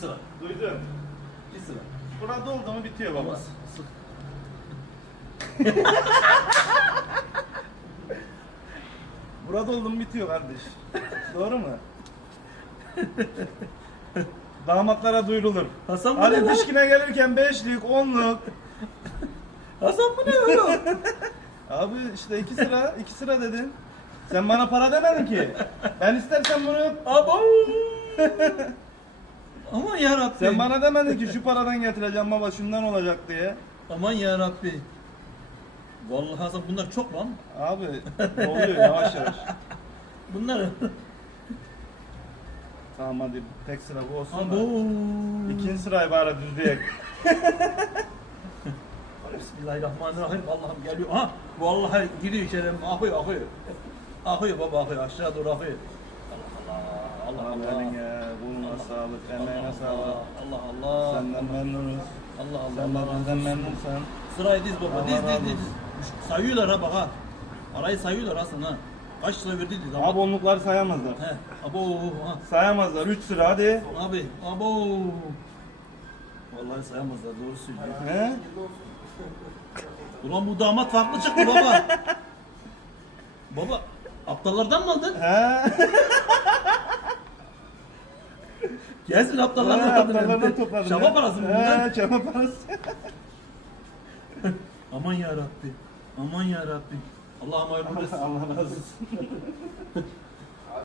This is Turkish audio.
sıra. Duydun. Bir sıra. Burada oldu mu bitiyor baba. Burada oldu mu bitiyor kardeş. Doğru mu? Damatlara duyurulur. Hasan bu ne Hadi lan? dişkine gelirken beşlik, onluk. Hasan bu ne oğlum? Abi işte iki sıra, iki sıra dedin. Sen bana para demedin ki. Ben istersen bunu Abo. Aman ya Rabbi. Sen bana demedin ki şu paradan getireceğim baba şundan olacak diye. Aman ya Rabbi. Vallahi Hasan bunlar çok lan. Abi oluyor yavaş yavaş. Bunlar. Tamam hadi tek sıra bu olsun. da. Abo. İkinci sırayı bari düzleyek. Bismillahirrahmanirrahim. Allah'ım geliyor. Ha, vallahi giriyor içeri. Akıyor, akıyor. Akıyor baba, akıyor. Aşağı doğru akıyor. Allah Allah. Allah Allah Allah. eline, sağlık, emeğine sağlık. Allah Allah. Senden memnunuz. Allah Allah. Sen Allah benden memnunsan. Sırayı diz baba. Diz diz diz. Sayıyorlar ha bak ha. Parayı sayıyorlar ha. Kaç sıra verdi diz ama. Abi onlukları sayamazlar. He. Abo. Ha. Sayamazlar. 3 sıra hadi. Abi. Abo. Vallahi sayamazlar. Doğru söylüyor. He? Ulan bu damat farklı çıktı baba. baba aptallardan mı aldın? He? Gelsin aptallardan He, aldın. aptallardan topladım. Şaba parası mı He, bunlar? şaba parası. Aman ya Rabbi. Aman ya Rabbi. Allah'ım hayırlı. Allah razı olsun.